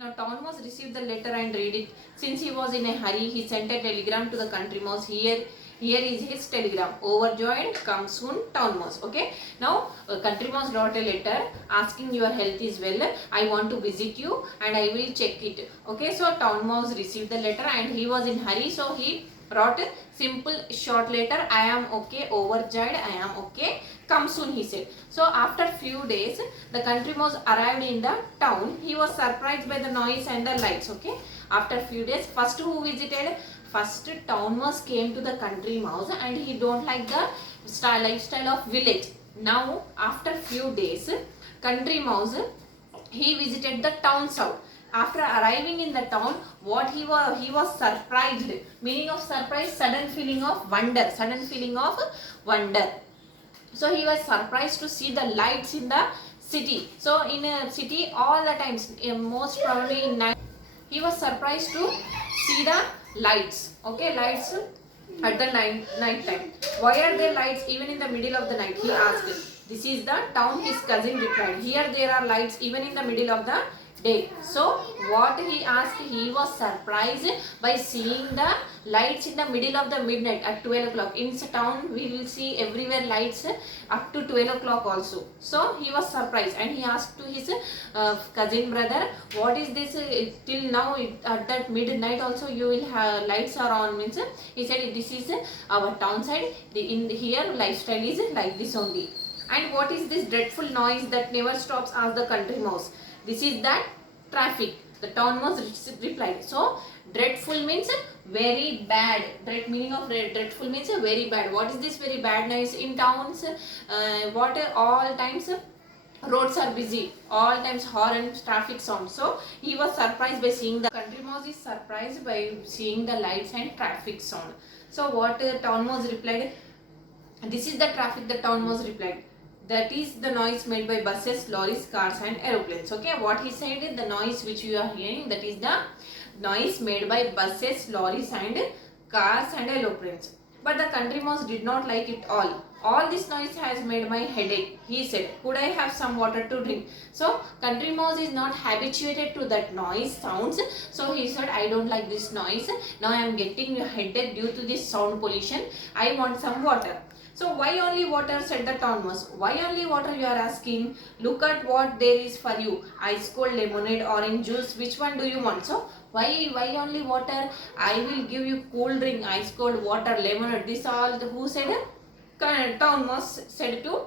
Now Town Mouse received the letter and read it. Since he was in a hurry, he sent a telegram to the Country Mouse. Here is his telegram. Overjoyed, come soon, Town Mouse. Okay. Now Country Mouse wrote a letter asking your health is well. I want to visit you and I will check it. Okay. So Town Mouse received the letter and he was in hurry. So he wrote a simple short letter. I am okay. Overjoyed. I am okay. Come soon, he said. So after few days, the Country Mouse arrived in the town. He was surprised by the noise and the lights. Okay. After few days, first who visited? First Town Mouse came to the Country Mouse and he don't like the lifestyle of village. Now after few days, Country Mouse he visited the town south. After arriving in the town, what he was surprised. Meaning of surprise, sudden feeling of wonder. Sudden feeling of wonder. So he was surprised to see the lights in the city. So in a city, all the times, most probably in night, he was surprised to see the lights. Okay, lights at the night time. Why are there lights even in the middle of the night? He asked. This is the town. His cousin replied. Here there are lights even in the middle of the day. So what he asked, he was surprised by seeing the lights in the middle of the midnight at 12 o'clock. In the town we will see everywhere lights up to 12 o'clock also. So he was surprised and he asked to his cousin brother, what is this till now at that midnight also you will have lights are on. Means he said this is our town side. Here lifestyle is like this only. And what is this dreadful noise that never stops? Asked the Country Mouse. This is that traffic. The Town Mouse replied. So dreadful means very bad. Meaning of dreadful means very bad. What is this very bad noise in towns? What all times roads are busy. All times horn traffic sound. So he was surprised by seeing the Country Mouse is surprised by seeing the lights and traffic sound. So what Town Mouse replied? This is the traffic. The Town Mouse replied. That is the noise made by buses, lorries, cars and aeroplanes. Okay, what he said is the noise which you are hearing, that is the noise made by buses, lorries and cars and aeroplanes. But the Country Mouse did not like it all. All this noise has made my headache, he said. Could I have some water to drink? So Country Mouse is not habituated to that noise sounds. So he said, I don't like this noise. Now I am getting a headache due to this sound pollution. I want some water. So why only water, said the Town Mouse. Why only water, you are asking? Look at what there is for you. Ice cold lemonade, orange juice. Which one do you want? So why only water? I will give you cool drink, ice cold water, lemonade. This all who said? Town Mouse said to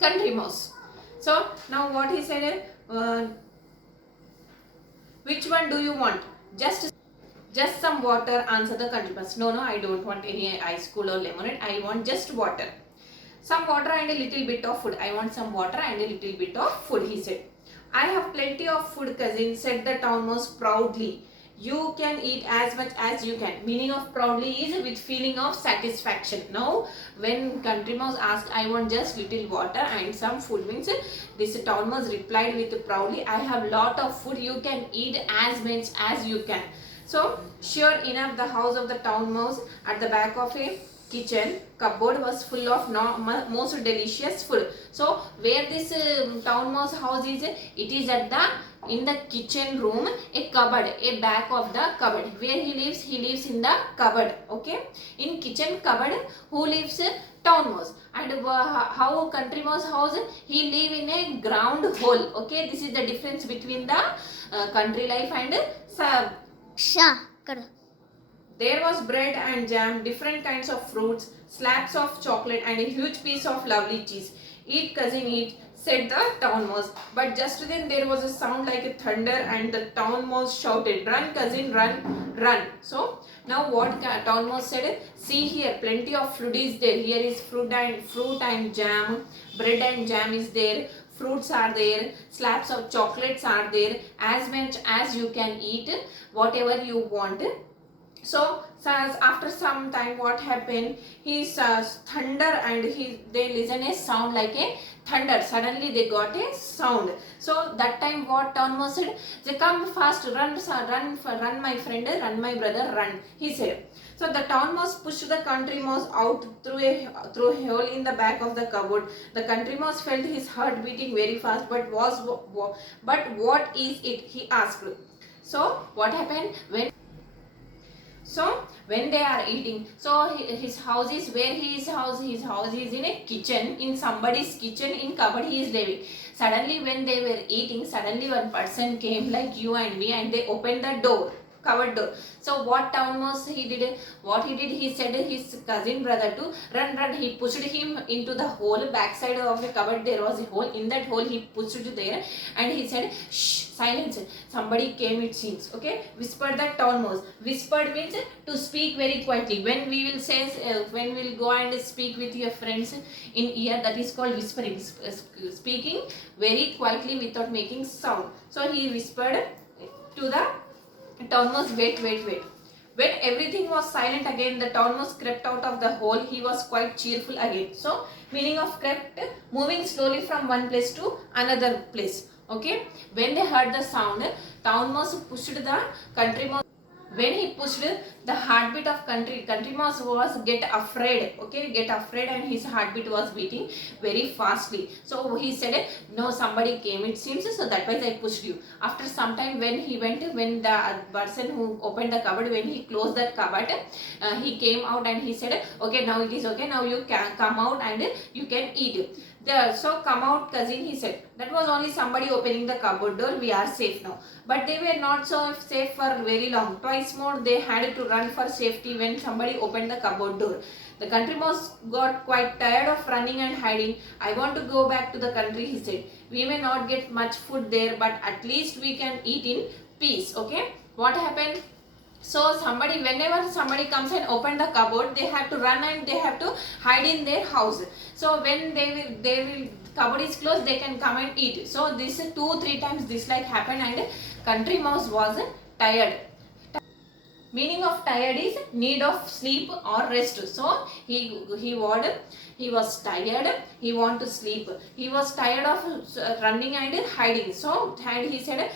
Country Mouse. So now what he said? Which one do you want? Just some water, answered the Country Mouse. No, I don't want any ice cool or lemonade. I want just water. Some water and a little bit of food. I want some water and a little bit of food, he said. I have plenty of food, cousin, said the Town Mouse proudly. You can eat as much as you can. Meaning of proudly is with feeling of satisfaction. Now, when Country Mouse asked, I want just little water and some food, means this Town Mouse replied with proudly, I have lot of food. You can eat as much as you can. So, sure enough, the house of the Town Mouse at the back of a kitchen cupboard was full of most delicious food. So, where this Town Mouse house is, it is at the in the kitchen room, a cupboard, a back of the cupboard. Where he lives in the cupboard. Okay, in kitchen cupboard, who lives? Town Mouse. And how Country Mouse house? He live in a ground hole. Okay, this is the difference between the country life and there was bread and jam, different kinds of fruits, slabs of chocolate and a huge piece of lovely cheese. Eat, cousin, eat, said the Town Mouse. But just then there was a sound like a thunder and the Town Mouse shouted, run, cousin, run, run. So now what Town Mouse said? See here, plenty of food is there. Here is fruit and jam, bread and jam is there. Fruits are there, slabs of chocolates are there, as much as you can eat, whatever you want. So after some time what happened, he thunder and they listen a sound like a thunder. Suddenly they got a sound. So that time what Town Mouse said, they come fast, run my friend, run my brother, run, he said. So the Town Mouse pushed the Country Mouse out through a hole in the back of the cupboard. The Country Mouse felt his heart beating very fast. But what is it? He asked. So what happened when they are eating, so his house is where his house is in a kitchen, in somebody's kitchen, in cupboard he is living. Suddenly when they were eating, suddenly one person came like you and me, and they opened the door, cupboard door. So what Town Mouse he did, he said his cousin brother to run. He pushed him into the hole, backside of the cupboard there was a hole. In that hole he pushed there, and he said, shh, silence, somebody came it seems. Okay, whispered that Town Mouse. Whispered means to speak very quietly. When we will say when we will go and speak with your friends in ear, that is called whispering, speaking very quietly without making sound. So he whispered to the Town Mouse, wait. When everything was silent again, the Town Mouse crept out of the hole. He was quite cheerful again. So meaning of crept, moving slowly from one place to another place. Okay, when they heard the sound, Town Mouse pushed the Country Mouse. When he pushed, the heartbeat of country mouse was get afraid. Okay, get afraid, and his heartbeat was beating very fastly. So he said, no, somebody came it seems, so that why I pushed you. After some time, when the person who opened the cupboard, when he closed that cupboard, he came out and he said, okay, now it is okay, now you can come out and you can eat. So come out, cousin, he said. That was only somebody opening the cupboard door. We are safe now. But they were not so safe for very long. Twice more they had to run for safety when somebody opened the cupboard door. The country mouse got quite tired of running and hiding. I want to go back to the country, he said. We may not get much food there, but at least we can eat in peace. Okay, what happened? So whenever somebody comes and open the cupboard, they have to run and they have to hide in their house. So when they will cupboard is closed, they can come and eat. So this 2-3 times this like happened, and country mouse was tired. Meaning of tired is need of sleep or rest. So he was tired, he want to sleep. He was tired of running and hiding. So and he said,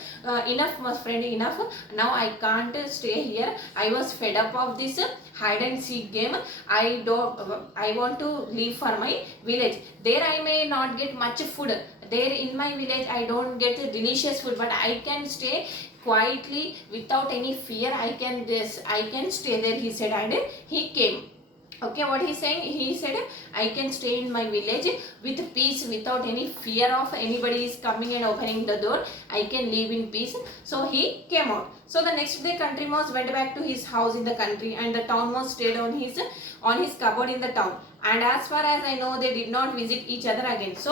enough my friend, enough. Now I can't stay here. I was fed up of this hide and seek game. I want to leave for my village. There I may not get much food. There in my village I don't get delicious food, but I can stay quietly without any fear. I can stay there, he said, and he came. Okay, what he's saying, he said, I can stay in my village with peace, without any fear of anybody is coming and opening the door. I can live in peace. So he came out. So the next day, country mouse went back to his house in the country, and the town mouse stayed on his cupboard in the town. And as far as I know, they did not visit each other again. So